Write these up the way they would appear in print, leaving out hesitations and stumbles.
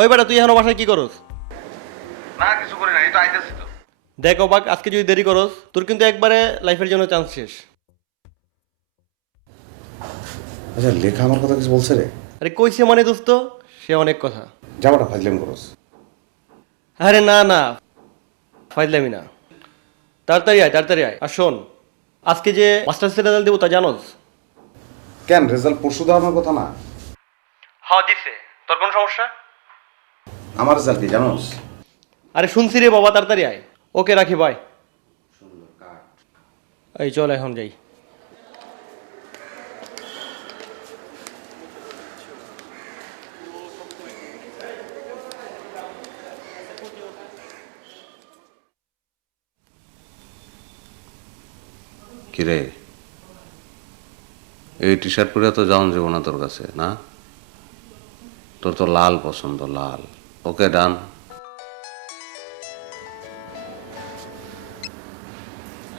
ওই বেটা তুই এখনো বাসায় কি করস? না কিছু করি না, এই তো আইতেছি তো। দেখ অবাক, আজকে যদি দেরি করস তোর কিন্তু একবারে লাইফের জন্য চান্স শেষ। আচ্ছা লেখা আমার কথা কিছু বলছে রে? আরে কইছে মানে দোস্ত, সে অনেক কথা। যাবাটা ফাজলাম করস। আরে না না, ফাইজলামি না, তাড়াতাড়ি আয় তাড়াতাড়ি আয়। আর শোন, আজকে যে মাস্টার্সের রেজাল্ট দেবো তা জানোস? কেন রেজাল্ট পরশু দেওয়ার কথা না? হ্যাঁ দিছে। তোর কোনো সমস্যা? আমার রেজাল্ট কি জানোস? আরে শুনছি রে বাবা, তাড়াতাড়ি আয়। ওকে রাখি, বাই। এই চল এখন যাই। কিরে, এই টি শার্ট পরে তো যাওয়া যাবো না তোর কাছে, না? তোর তো লাল পছন্দ, লাল। ওকে ডান।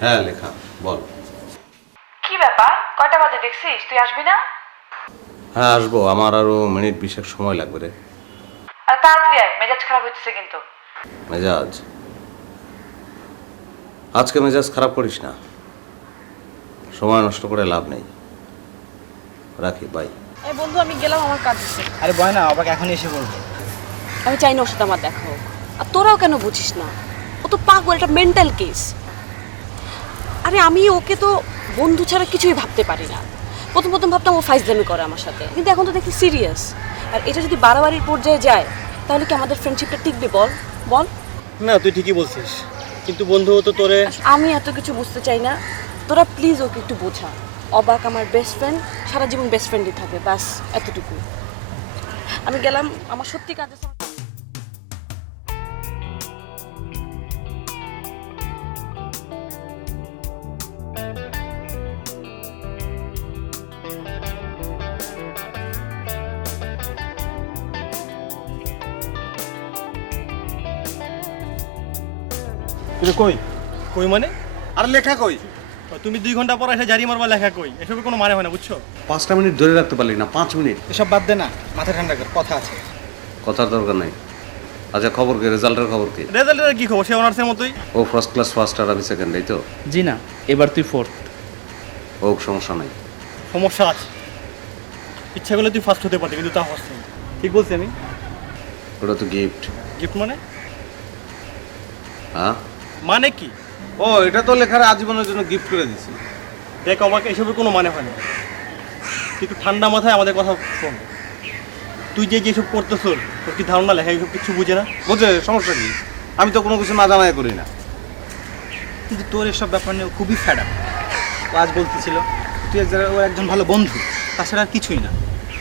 হ্যাঁ লেখা বল। কি ব্যাপার, কয়টা বাজে দেখছিস? তুই আসবি না? হ্যাঁ আসবো, আমার আরো মিনিট 20 সময় লাগবে রে। আর তাড়াতাড়ি আয়, মেজাজ খারাপ হইতেছে কিন্তু। মেজাজ? আজকে মেজাজ খারাপ করিস না, সময় নষ্ট করে লাভ নেই। রাখি, বাই। এই বন্ধু আমি গেলাম, আমার কাজ আছে। আরে বয় না, আবার এখন এসে বলবো। আমি চাই না ওর সাথে আমার দেখা হোক। আর তোরাও কেন বুঝিস না? ও তো পাগল, একটা মেন্টাল কেস। আরে আমি ওকে তো বন্ধু ছাড়া কিছুই ভাবতে পারি না। প্রথম প্রথম ভাবতাম ও ফাইজলামি করে আমার সাথে, কিন্তু এখন তো দেখি সিরিয়াস। আর এটা যদি বাড়াবাড়ির পর্যায়ে যায় তাহলে কি আমাদের ফ্রেন্ডশিপটা টিকবে? বল বল। না তুই ঠিকই বলছিস, কিন্তু বন্ধু তো তোরে। আমি এত কিছু বুঝতে চাই না, তোরা প্লিজ ওকে একটু বোঝা। অবাক আমার বেস্ট ফ্রেন্ড, সারা জীবন বেস্ট ফ্রেন্ডই থাকবে, ব্যাস এতটুকু। আমি গেলাম, আমার সত্যি কাজ আছে। তুই কই? কই মানে? আর লেখা কই? তুমি 2 ঘন্টা পর এসে জারি মারবা, লেখা কই? এসবের কোনো মানে হয় না, বুঝছো? 5টা মিনিট ধরে রাখতে পারলি না? 5 মিনিট? এসব বাদ দে না, মাথা ঠান্ডা কর, কথা আছে। কথার দরকার নেই। আচ্ছা খবর কি, রেজাল্টের খবর কি? রেজাল্টের কি খবর? সে অনার্সের মতোই। ও ফার্স্ট ক্লাস ফার্স্ট আর আমি সেকেন্ড, এই তো? জি না, এবার তুই ফোর্থ। ও সমস্যা নেই। সমস্যা আছে, ইচ্ছা করলে তুই ফার্স্ট হতে পারতি, কিন্তু তা হচ্ছে না। ঠিক বলছি আমি? ওটা তো গিফট। গিফট মানে? হ্যাঁ মানে কি? ও এটা তো লেখার আজীবনের জন্য গিফট করে দিছি। দেখ আমাকে এসবের কোনো মানে হয় না, কিন্তু ঠান্ডা মাথায় আমাদের কথা শোন। তুই যে যেসব করতেছ, তোর কি ধারণা লেখা এসব কিছু বুঝে না? বুঝে সমস্যা কি? আমি তো কোনো কিছু না জানাই করি না। কিন্তু তোর এসব ব্যাপার নিয়ে খুবই ফ্যাডা। ও আজ বলতেছিল তুই ও একজন ভালো বন্ধু, তাছাড়া আর কিছুই না।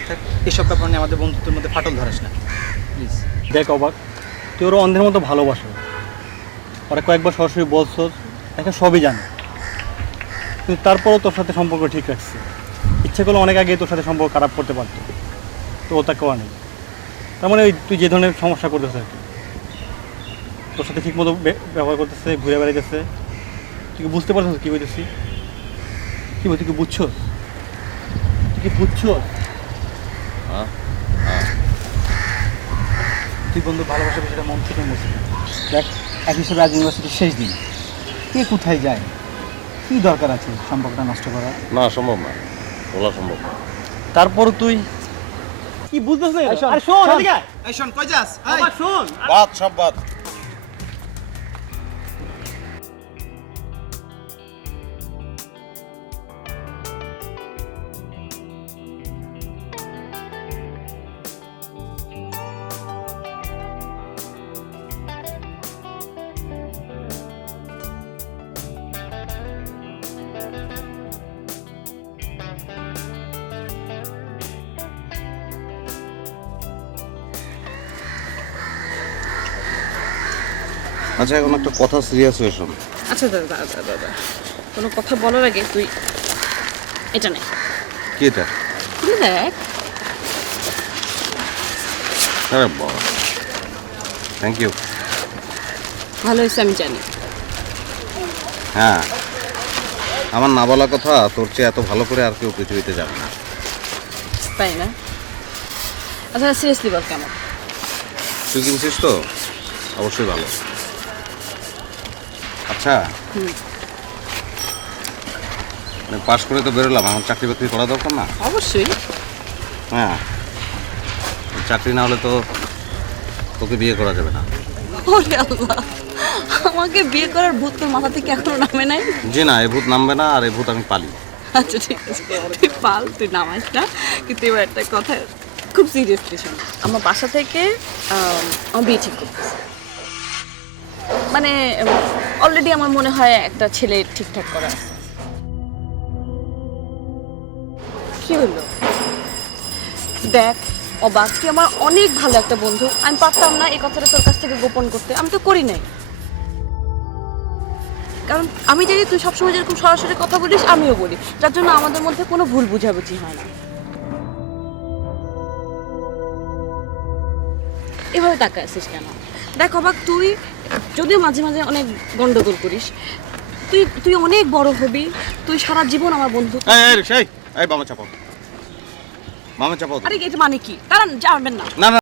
দেখ, এসব ব্যাপার নিয়ে আমাদের বন্ধুত্বের মধ্যে ফাটল ধরাস না প্লিজ। দেখ অবাক, তুই ওরা অন্ধের মতো ভালোবাসো। ওরা কয়েকবার সরাসরি বলছো, দেখা সবই জানে, কিন্তু তারপরও তোর সাথে সম্পর্ক ঠিক রাখছে। ইচ্ছে করলে অনেক আগেই তোর সাথে সম্পর্ক খারাপ করতে পারতো, তো ও তা করা নেই। তার মানে ওই তুই যে ধরনের সমস্যা করতেছে আর কি, তোর সাথে ঠিক মতো ব্যবহার করতেছে, ঘুরে বেড়াইতেছে, তুই কি বুঝতে পারছিস কী বলতেছি? কী বল, তুই কি বুঝছোস? তুই কি বুঝছোস? তুই বন্ধু ভালোবাসা বিষয়টা মন থেকে মুছে দে। দেখ, এক হিসেবে আজ ইউনিভার্সিটির শেষ দিন, কে কোথায় যায়, কী দরকার আছে সম্পর্কটা নষ্ট করার? না, সম্ভব না, বলা সম্ভব না। তারপর তুই কি বুঝতেছ না? আরে শোন, এদিকে আয়। এই শোন, কই যাস? আবার শোন। বাদ সব বাদ। আচ্ছা এখন একটা কথা সিরিয়াস হয়ে শোন। আচ্ছা দাদা দাদা দাদা, কোনো কথা বলার আগে তুই এটা নে, কি এটা? তুই দেখ। আরে বাবা, থ্যাংক ইউ। ভালো হয়েছে, আমি জানি। হ্যাঁ, আমার না বলা কথা তোর চেয়ে এত ভালো করে আর কেউ পৃথিবীতে যাবে না। তাই না? আচ্ছা সিরিয়াসলি বল, কেমন? তুই কিনছিস তো অবশ্যই ভালো। আচ্ছা, মানে পাশ করে তো বেরোলাম, আমার চাকরি বাকরি করা দরকার না? অবশ্যই। হ্যাঁ, চাকরি না হলে তো তোকে বিয়ে করা যাবে না। ওরে আল্লাহ, আমাকে বিয়ে করার ভূত তোর মাথা থেকে এখনো নামে নাই? জি না, এ ভূত নামবে না, আর এ ভূত আমি পালি। আচ্ছা ঠিক আছে, তুই পাল, তুই নামাস না। কিন্তু এবার একটা কথা খুব সিরিয়াসলি শোন, আমার বাসা থেকে আমার বিয়ে ঠিক করতেছে। মানে অলরেডি আমার মনে হয় একটা ছেলে ঠিকঠাক করা আছে। কি হলো? দেখ অবাক, তুই আমার অনেক ভালো একটা বন্ধু, আমি পারতাম না এই কথাটা তোর কাছ থেকে গোপন করতে, আমি তো করি নাই। কারণ আমি জানি তুই সবসময় যেরকম সরাসরি কথা বলিস আমিও বলি, যার জন্য আমাদের মধ্যে কোনো ভুল বুঝাবুঝি হয় না। এভাবে তাকায় আছিস কেন? দেখ অবাক, তুই যদিও মাঝে মাঝে অনেক গন্ডগোল করিস, তুই তুই অনেক বড় হবি, তুই সারা জীবন আমার বন্ধু। এই মামা চাপাও, মামা চাপাও। আরে এটা মানে কি? কারণ জানবেন না। না না,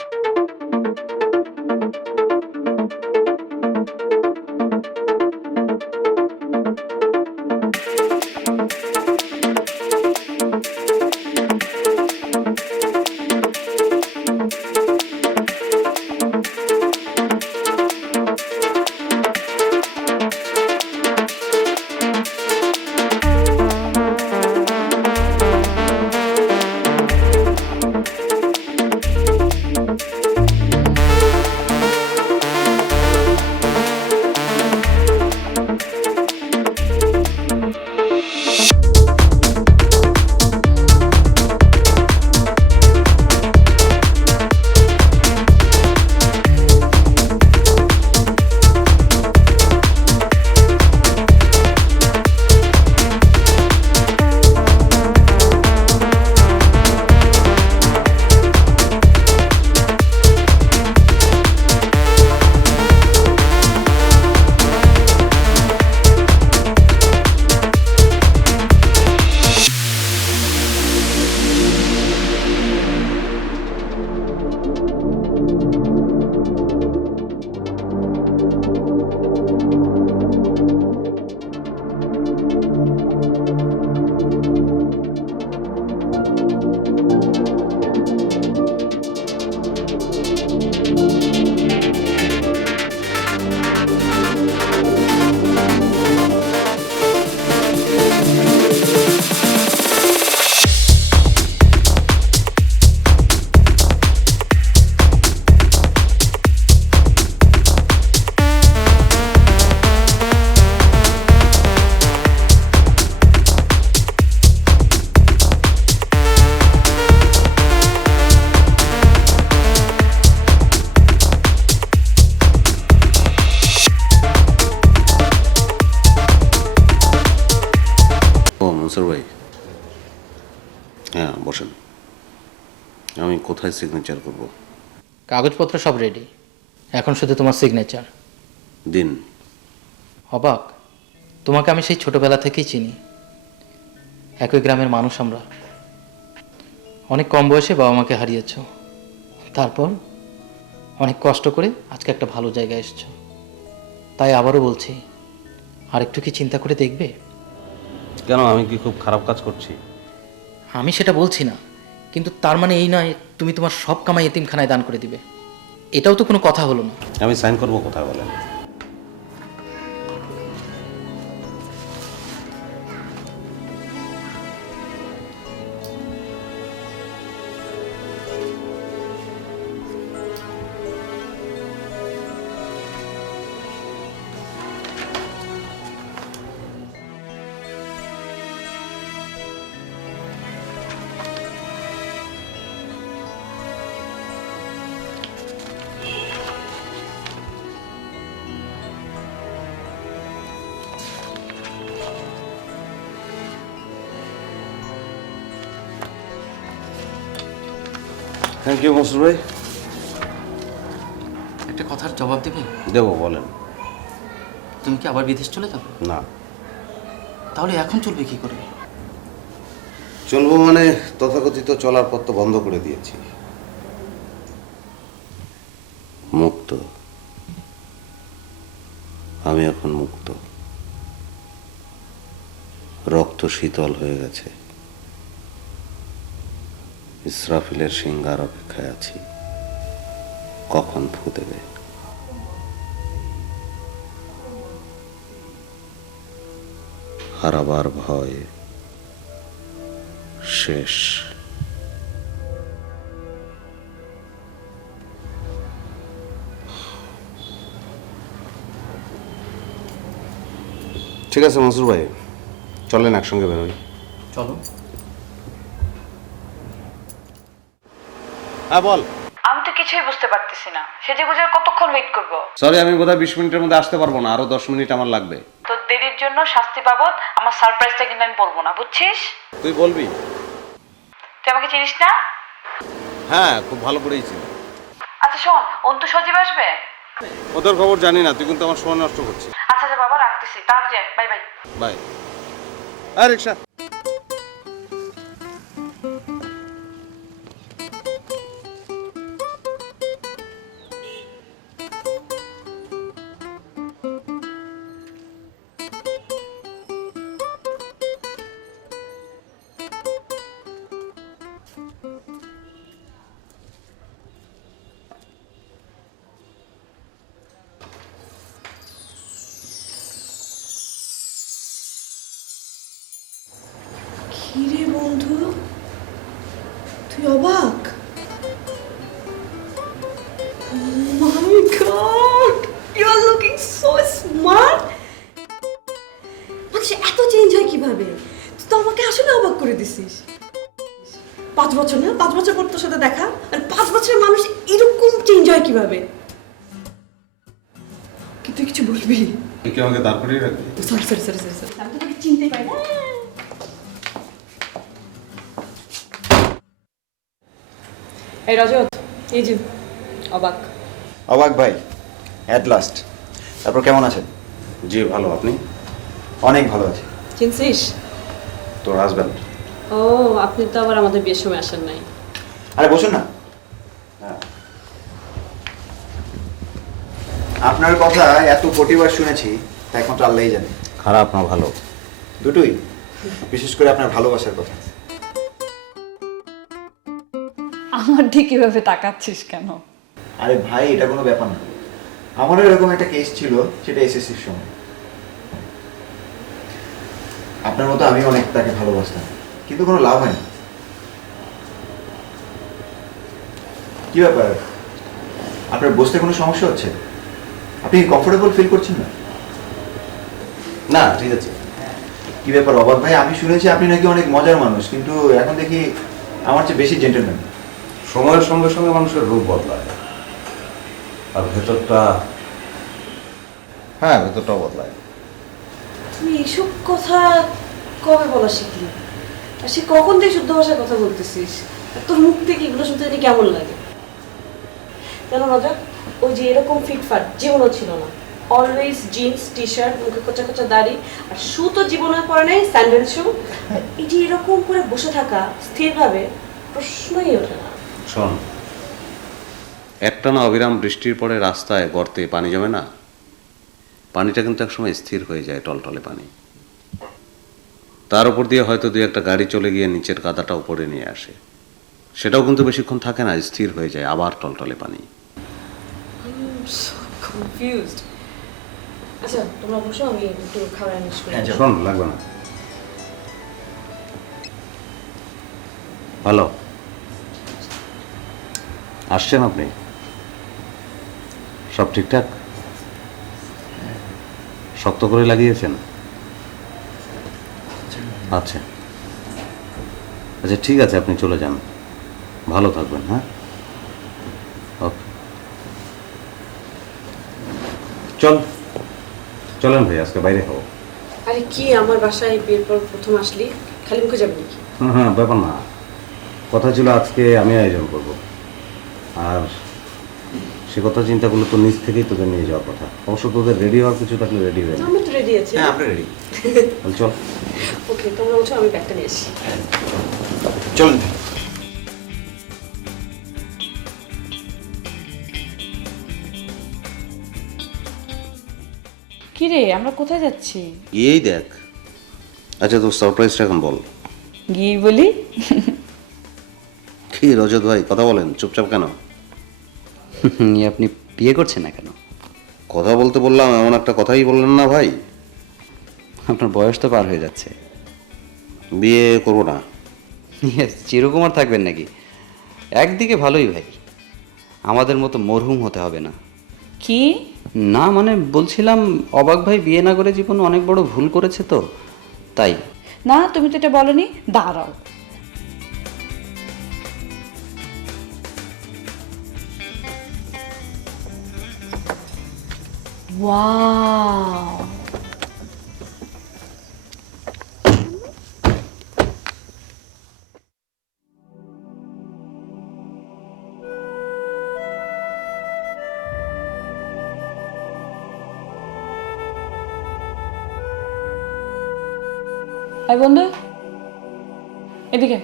মনসুর ভাই, হ্যাঁ বসেন। আমি কোথায় সিগনেচার করব? কাগজপত্র সব রেডি, এখন শুধু তোমার সিগনেচার দিন। অবাক, তোমাকে আমি সেই ছোটবেলা থেকেই চিনি, একই গ্রামের মানুষ আমরা। অনেক কম বয়সে বাবা মাকে হারিয়েছ, তারপর অনেক কষ্ট করে আজকে একটা ভালো জায়গায় এসেছো। তাই আবারও বলছি, আর একটু কি চিন্তা করে দেখবে? কেন, আমি কি খুব খারাপ কাজ করছি? আমি সেটা বলছি না, কিন্তু তার মানে এই নয় তুমি তোমার সব কামাই এতিমখানায় দান করে দিবে। এটাও তো কোনো কথা হলো না। আমি সাইন করব কোথায় বলেন? থ্যাংক ইউ মনসুর ভাই। একটা কথার জবাব দেবে? দেবো, বলেন। তুমি কি আবার বিদেশ চলে যাবে? না, তাহলে এখন চলবে কি করে? চলবো মানে তথাকথিত চলার পথ তো বন্ধ করে দিয়েছি। মুক্ত, আমি এখন মুক্ত। রক্ত শীতল হয়ে গেছে। ইসরাফিলের সিংহার অপেক্ষায় আছি, কখন ফু দেবে। হারাবার ভয় শেষ। ঠিক আছে মনসুর ভাই, চলেন একসঙ্গে বেরোই। চলো। হ্যাঁ বল। আমি তো কিছুই বুঝতে পারতেছি না, সেজে গুজে আর কতক্ষণ ওয়েট করব? সরি, আমি বোধহয় 20 মিনিটের মধ্যে আসতে পারবো না, আরো 10 মিনিট আমার লাগবে। তোর দেরির জন্য শাস্তি বাবদ আমার সারপ্রাইজটা কিন্তু আমি বলবো না, বুঝছিস? তুই বলবি? তুই আমাকে চিনিস না? হ্যাঁ, খুব ভালো করেই ছিল। আচ্ছা শোন, অন্তু সজীব আসবে? ওদের খবর জানি না, তুই কিন্তু আমার সময় নষ্ট করছিস। আচ্ছা আচ্ছা বাবা, রাখতেছি, তাড়াতাড়ি বাই বাই। বাই। আর রিক্সা। কিরে বন্ধু, তুই অবাক? My god, you are looking so smart. মানুষ এত চেঞ্জ হয় কিভাবে? তুই তো আমাকে আসলে অবাক করে দিছিস। 5 বছর না, 5 বছর পর তোর সাথে দেখা, আর 5 বছরের মানুষ এরকম চেঞ্জ হয় কিভাবে? কি তুই কিছু বলবি? তুই কি আমাকে দাঁড় করিয়ে রাখবি? Sorry sorry sorry sorry sorry, আমি তো তোকে চিনতে পারি না। এই রজত, এই যে অবাক। অবাক ভাই, অ্যাট লাস্ট। তারপর কেমন আছেন? জি ভালো, আপনি? অনেক ভালো আছি। চিনছিস? তোর হাজব্যান্ড। ও, আপনি তো আবার আমাদের বিয়ের সময় আসেন নাই। আরে বসুন না। আপনার কথা এত কোটিবার শুনেছি, তা একমাত্র আল্লাহই জানে। খারাপ না ভালো? দুটোই, বিশেষ করে আপনার ভালোবাসার কথা। আমার দিকে এভাবে তাকাচ্ছিস কেন? আরে ভাই, এটা কোনো ব্যাপার না। আমারও এরকম একটা কেস ছিল, সেটা এসএসসির সময়। আপনার মতো আমি অনেক তাকে ভালোবাসতাম, কিন্তু কোনো লাভ হয় না। কি ব্যাপার, আপনার বসতে কোনো সমস্যা হচ্ছে? আপনি কমফোর্টেবল ফিল করছেন না? না ঠিক আছে। কি ব্যাপার অবাক ভাই, আমি শুনেছি আপনি নাকি অনেক মজার মানুষ, কিন্তু এখন দেখি আমার চেয়ে বেশি জেন্টলম্যান। সময়ের সঙ্গে সঙ্গে মানুষের রূপ বদলায়, আর ভেতরটা, হ্যাঁ ভেতরটাও বদলায়। তুই এইসব কথা কবে বলা শিখলি? আর সে কখন থেকে শুদ্ধ ভাষায় কথা বলতেছিস? আর তোর মুখ থেকে এগুলো শুনতে জানি কেমন লাগে? কেন রজত, ওই যে এরকম ফিটফাট জীবনও ছিল না। অলওয়েজ জিন্স টি শার্ট, মুখে কোচা কোচা দাড়ি, আর শু তো জীবনে পরে নাই, স্যান্ডেল শু। এই যে এরকম করে বসে থাকা স্থিরভাবে, প্রশ্নই ওঠে না। শোন, একটানা অবিরাম বৃষ্টির পরে রাস্তায় গর্তে পানি জমে না, পানিটা কিন্তু একসময় স্থির হয়ে যায়, টলটলে পানি। তার উপর দিয়ে হয়তো 2-1টা গাড়ি চলে গিয়ে নিচের কাদাটা উপরে নিয়ে আসে, সেটাও কিন্তু বেশিক্ষণ থাকে না, স্থির হয়ে যায়, আবার টলটলে পানি। কনফিউজড। আচ্ছা তোমরা বসো, আমি একটু খাবার আনিস করি। শোন, লাগবে না। ভালো আসছেন আপনি? সব ঠিকঠাক? শক্ত করে লাগিয়েছেন? আচ্ছা আচ্ছা ঠিক আছে, আপনি চলে যান, ভালো থাকবেন। হ্যাঁ ওকে, চলেন ভাই, আজকে বাইরে খাবো। আরে কি, আমার বাসায় বিয়ের পর প্রথম আসলি, খালি মুখে যাবে নাকি? হ্যাঁ ব্যাপার না, কথা ছিল আজকে আমি আয়োজন করব, আর সে কথা চিন্তা করলে তো নিজ থেকেই তোদের নিয়ে যাওয়ার কথা। অবশ্য তোদের রেডি হওয়ার কিছু থাকলে রেডি হয়ে আমি তো রেডি আছি। হ্যাঁ, আমরা রেডি। চল। ওকে, তোমরা বলছো, আমি ব্যাগটা নিয়ে আসি। চলুন। কি রে আমরা কোথায় যাচ্ছি? গিয়েই দেখ। আচ্ছা, তোর সারপ্রাইজটা এখন বল। গিয়ে বলি। কি রজত ভাই, কথা বলেন, চুপচাপ কেন? আপনি বিয়ে করছেন না কেন? কথা বলতে বললাম, এমন একটা কথাই বললেন না ভাই। আপনার বয়স তো পার হয়ে যাচ্ছে। বিয়ে করবো না। চিরকুমার থাকবেন নাকি? একদিকে ভালোই ভাই, আমাদের মতো মরহুম হতে হবে না। কি? না মানে বলছিলাম, অবাক ভাই বিয়ে না করে জীবনে অনেক বড় ভুল করেছে তো, তাই। না তুমি তো এটা বলনি। দাঁড়াও, ওয়াও, এই বন্ধু এদিকে।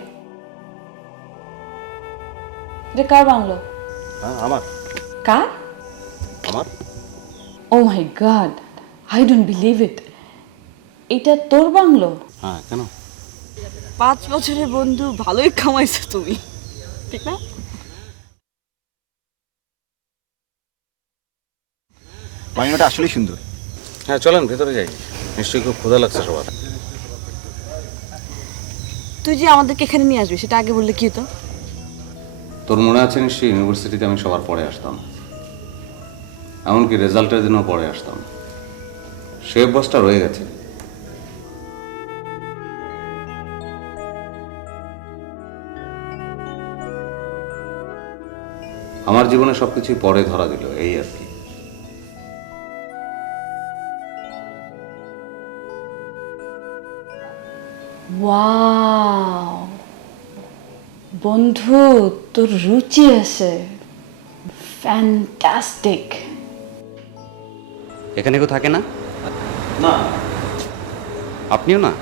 এটা কার বাংলো? হ্যাঁ আমার কার? আমার ও my god, I don't believe it. এটা তোর বাংলো? হ্যাঁ, কেন? 5 বছরের বন্ধু, ভালোই কামাইছো তুমি, ঠিক না? বাংলাটা আসলেই সুন্দর। হ্যাঁ চলেন ভেতরে যাই, নিশ্চয়ই খুব ক্ষুধা লাগছে সবার। তুই যে আমাদেরকে এখানে নিয়ে আসবি সেটা আগে বললে কি হতো? তোর মনে আছে নিশ্চয়ই, ইউনিভার্সিটিতে আমি সবার পরে আসতাম, এমনকি রেজাল্টের দিনও পরে আসতাম। সে অভ্যাসটা রয়ে গেছে। আমার জীবনে সবকিছুই পরে ধরা দিল, এই আর কি। ওয়াও বন্ধু, তোর রুচি আছে, ফ্যান্টাস্টিক। এখানে কেউ থাকে না? না, আপনিও না?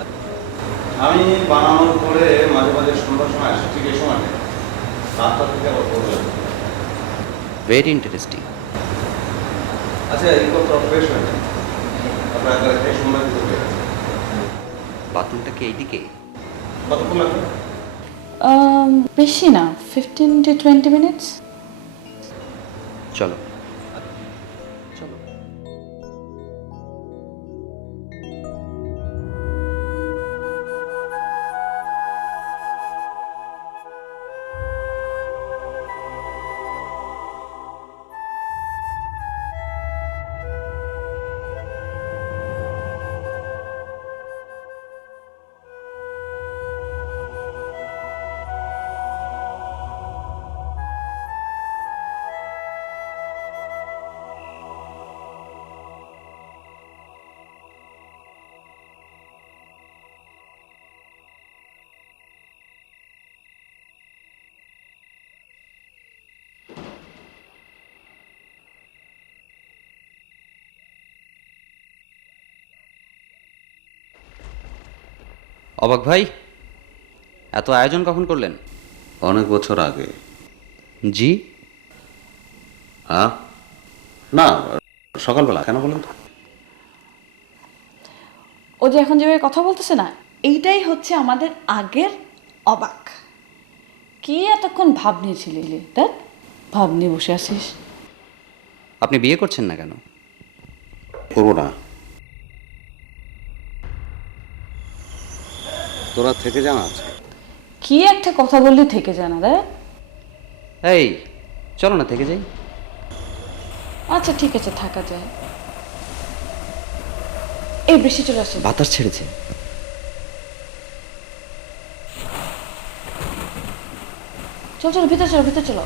আমি বানানোর পরে মাঝে মাঝে সন্ধ্যার সময় আসি, ঠিক এই সময় 7টা থেকে আবার পড়ে। Very interesting. আচ্ছা, এই কথা ফ্রেশ হয়ে যায়, আপনার একবার ফ্রেশ সময় দিতে হবে। বাথরুমটা কি এইদিকে? কতক্ষণ লাগবে? বেশি না, 15 to 20 মিনিটস। চলো চলো। অবাক ভাই, এত আয়োজন কখন করলেন? অনেক বছর আগে। জি? হ্যাঁ, না সকালবেলা। কেন বলেন তো? ও যে এখন যেভাবে কথা বলতেছে না, এইটাই হচ্ছে আমাদের আগের অবাক। কি এতক্ষণ ভাব নিয়েছিলি? দেখ, ভাব নিয়ে বসে আছিস। আপনি বিয়ে করছেন না কেন? করবো না। তোরা থেকে জানা আছে। কি একটা কথা বললি থেকে জানা দেখ। এই চলো না, থেকে যাই। আচ্ছা ঠিক আছে, থাকা যায়। এই বৃষ্টি চলে আসছে। বাতাস ছেড়েছে। চল চলো, ভিতরে চলো, ভিতরে চলো।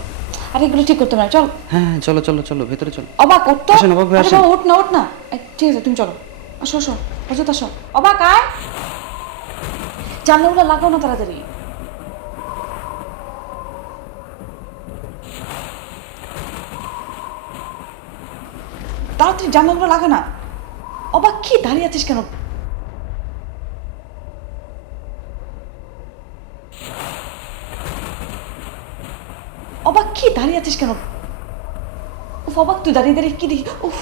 আরে এগুলো ঠিক করতে পারে, চল। হ্যাঁ চলো চলো চলো, ভেতরে চলো। অবাক ওঠ তো। আসেন, অবাক ভাই, আরে আসেন। বাবা, ওঠ না, ওঠ না। ঠিক আছে, তুমি চলো। আসো আসো, অযথা আসো। অবাক আয়, জানলাগুলো লাগাও না তাড়াতাড়ি। তাড়াতাড়ি জানলাগুলো লাগা না। অবাক, কি দাঁড়িয়ে আছিস কেন? অবাক, কি দাঁড়িয়ে আছিস কেন? উফ অবাক, তুই দাঁড়িয়ে দাঁড়িয়ে কি দেখি? উফ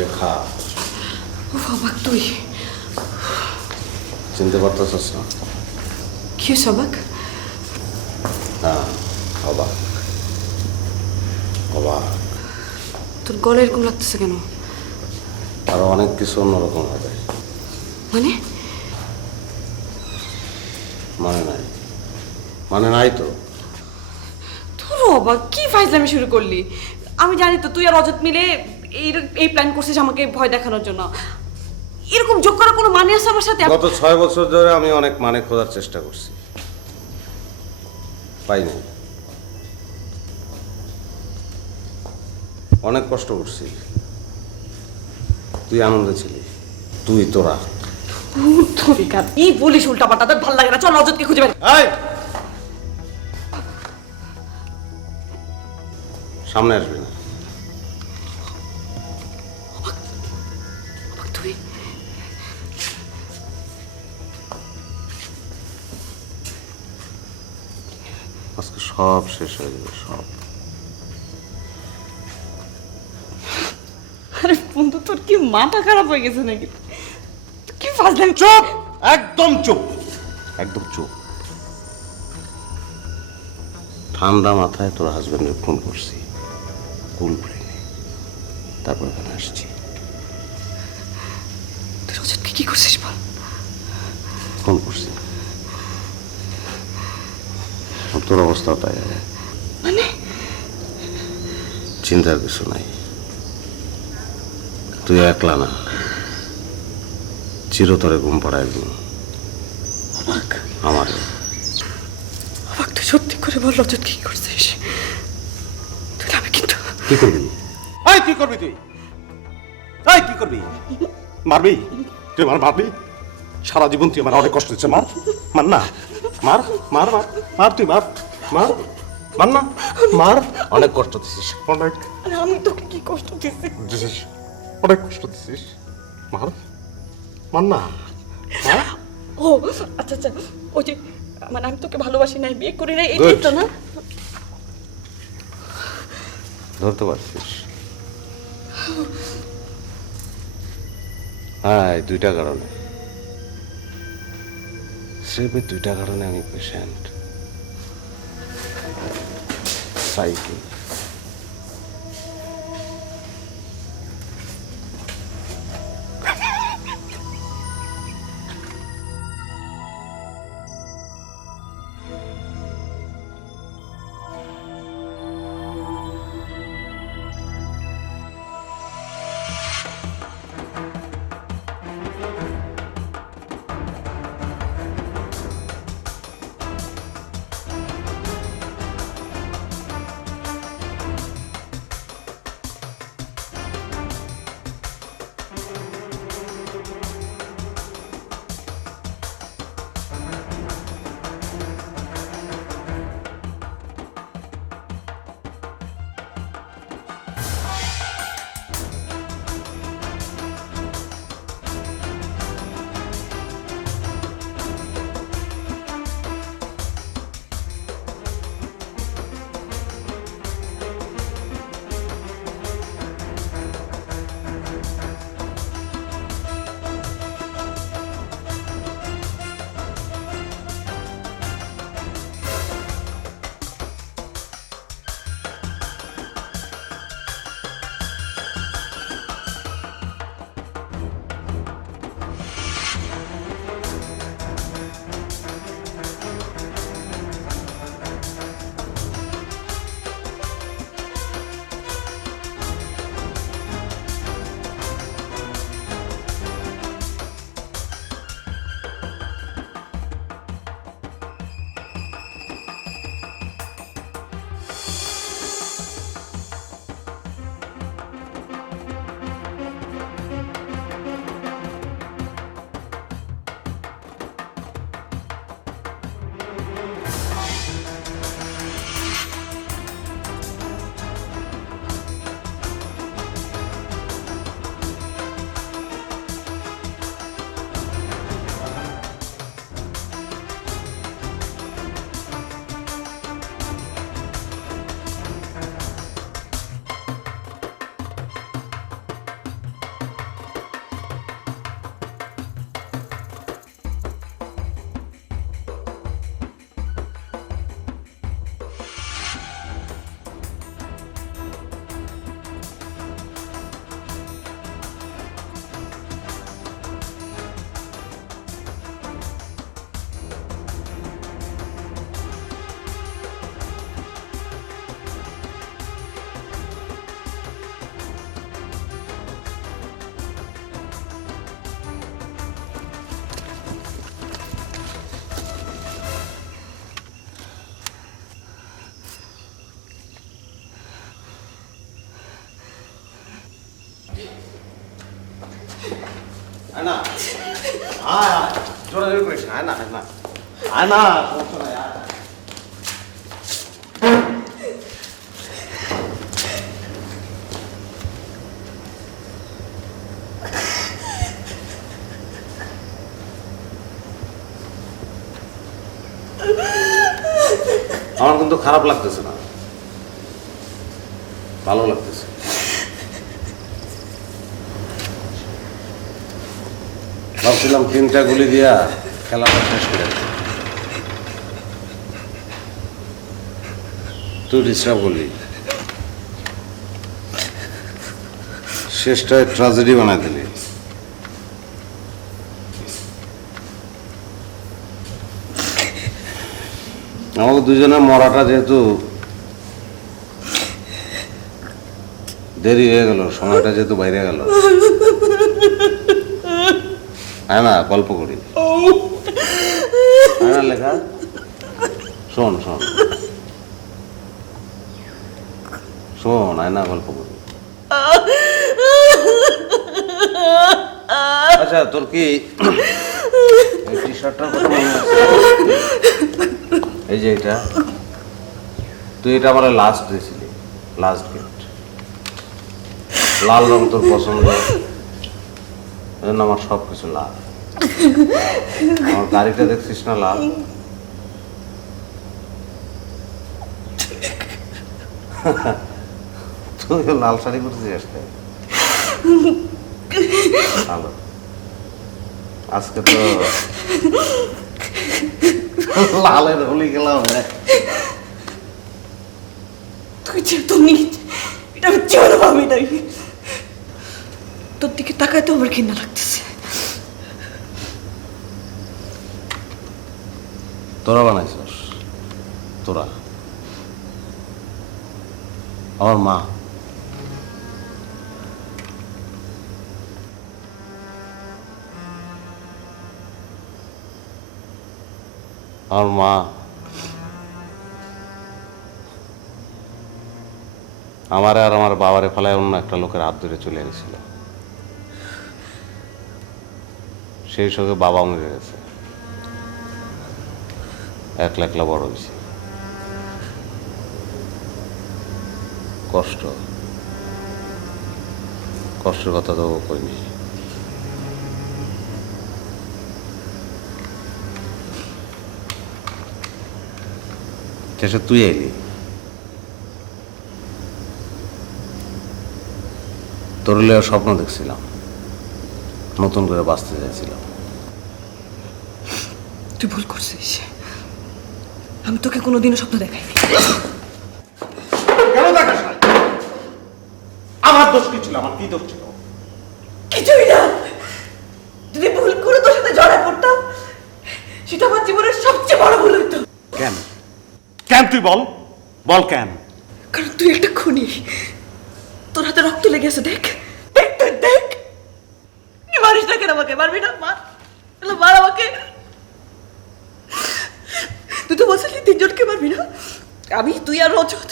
লেখা অবাক তুই চিনতে পারতেছিস না? কি হয়েছে অবাক? হ্যাঁ, অবাক অবাক। তোর গলা এরকম লাগতেছে কেন? আরো অনেক কিছু অন্যরকম হবে। মানে? মানে নাই তো। তোর অবাক কি ফাইজলামি শুরু করলি? আমি জানি তো তুই আর অজত মিলে এই প্ল্যান করছিস আমাকে ভয় দেখানোর জন্য। এরকম যোগ করার কোনো মানে আছে আমার সাথে? গত 6 বছর ধরে আমি অনেক মানে খোঁজার চেষ্টা করছি, পাইনি। অনেক কষ্ট করছি। তুই আনন্দে ছিলি, তুই তোরা। কি বলিস উল্টা পাল্টা? তোর ভালো লাগে না, চল অজতকে খুঁজে বের। সামনে আসবি না। তুই আজকে সব শেষ হয়ে যাবে, সব। আরে বন্ধু, তোর কি মাথা খারাপ হয়ে গেছে নাকি? কি ফাজলামি! চুপ, একদম চুপ, একদম চুপ। ঠান্ডা মাথায় তোর হাজবেন্ডের ফোন করছি, কুল প্লেনে, তারপর এখানে আসছি। তুই রজতকে কি করছিস বল? ফোন করছি। তোর অবস্থাও তাই। মানে? চিন্তার কিছু নাই, তুই একলা না, চিরতরে ঘুম পাড়ায় দিন আমার। অবাক, তুই সত্যি করে বল রজত কি করছিস? তুই আমি কিন্তু কি করবি? এই কি করবি তুই? এই কি করবি? মারবি? তুই আমার মারবি? সারা জীবন তুই আমার অনেক কষ্ট দিচ্ছে। মার, মার না, মার মার মার মার, তুই মার, মার মার না, মার। অনেক কষ্ট দিছিস, অনেক আমি তোকে কি কষ্ট দিছি? দিছিস, অনেক কষ্ট দিছিস। মার, মার না, মার। ও আচ্ছা আচ্ছা, ওই যে মানে আমি তোকে ভালোবাসি নাই, বিয়ে করি নাই, এইটাই তো না? ধরতে পারছিস? হ্যাঁ, দুইটা কারণে, স্রেফের দুইটা কারণে আমি পেশেন্ট। সাইকি না, আয় আয়, জোরাজোরি করিস না, আয় না, আয় না, আয় না, সমস্যা নাই, আয়। আমার কিন্তু খারাপ লাগতেছে না, ভালো লাগতেছে। ভাবছিলাম 3টা গুলি দিয়া খেলাটা শেষ করে দেব। তুই ডিস্টার্ব করলি, শেষটায় ট্র্যাজেডি বানাই দিলি। আমাকে দুজনের মরাটা যেহেতু দেরি হয়ে গেল, সময়টা যেহেতু বাইরে গেল, আয়না গল্প করি, আয়না লেখা, শোন শোন শোন, আয়না গল্প করি। আচ্ছা তোর কি এই টি শার্টটার কথা মনে আছে? এই যে এটা, তুই এটা আমার লাস্ট দিয়েছিলি, লাস্ট গিফট। লাল রং তোর পছন্দ, আমার সব কিছু লাল। আমার গাড়িটা দেখছিস না লাল? তুই লাল শাড়ি করতেছিস আজকে? ভালো, আজকে তো লালের হোলি গেলাম। তুই যেহেতু নিজ, এটা আমি জীবনে ভাবি নাই। তোর দিকে তাকায় তো আমার ঘৃণা লাগতেছে। তোরা বানাইছস, তোরা আমার মা। আমার মা আমারে আর আমার বাবারে ফেলায় অন্য একটা লোকের হাত ধরে চলে গেছিল। সেই সঙ্গে বাবা মরে গেছে, একলা একলা বড় হয়েছে। কষ্ট, কষ্টের কথা তো কইনি। শেষে তুই এলি, তোর লিয়ে স্বপ্ন দেখছিলাম, নতুন করে বাঁচতে চাইছিলাম। তুই ভুল করছিস, আমি তোকে কোনোদিনও স্বপ্ন দেখাইনি। কেন দেখাস না? আমার দোষ কি ছিল? আমার কি দোষ ছিল? কিছুই না। যদি ভুল করে তোর সাথে জড়ায় পড়তাম, সেটা আমার জীবনের সবচেয়ে বড় ভুল হতো। কেন কেন তুই বল, বল কেন? কারণ তুই একটা খুনি। তোর হাতে রক্ত লেগে আছে, দেখ দেখ তুই দেখ। তুই মারিস না কেন আমাকে? মারবি না? মার, মার আমাকে। তুই তো বলছিলি 3 জনকে মারবি না, আমি, তুই আর রজত।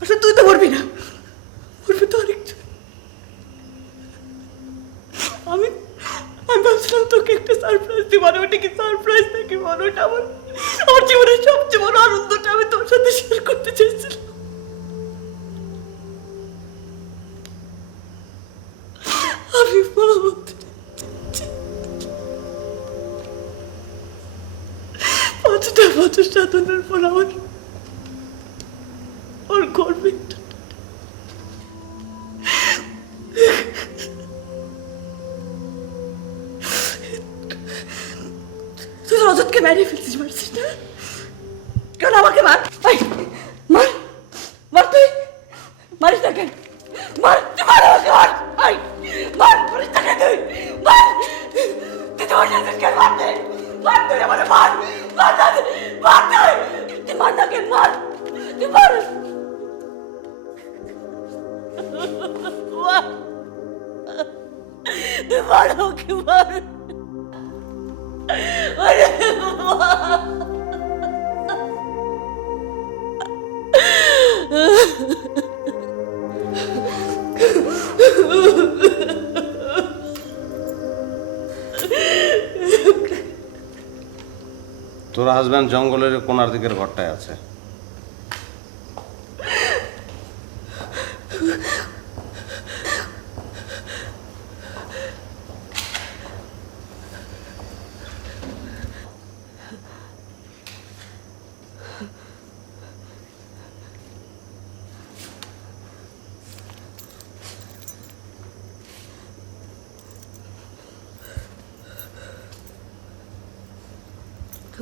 আসলে তুই তো মরবি না, মরবে তো আরেকজন। আমি আমি ভাবছিলাম তোকে একটা সারপ্রাইজ দিব, মানে ওটা কি সারপ্রাইজ নাকি বল? ওটা আমার জীবনের সবচেয়ে বড় আনন্দটা আমি তোর সাথে শেয়ার করতে চাইছিলাম। আমি বলতে 5টা বছর সাধনার পর আমার ওর গর্বে তুই রজতকে মেরে ফেলছিস, মারছিস না? কেন আমাকে মার, মার মার, তুই মারিস না কেন? মার, তুই মার আমাকে, মার, মার, মারিস না কেন? তুই মার, তুই তো মারছিস কেন? মার দে, মার, তুই আমাকে মার, মার না, মার তুই মার না কেন? মার, তুই মার, তুই মার আমাকে, মার। তোর হাজব্যান্ড জঙ্গলের কোনার দিকের ঘরটায় আছে। তো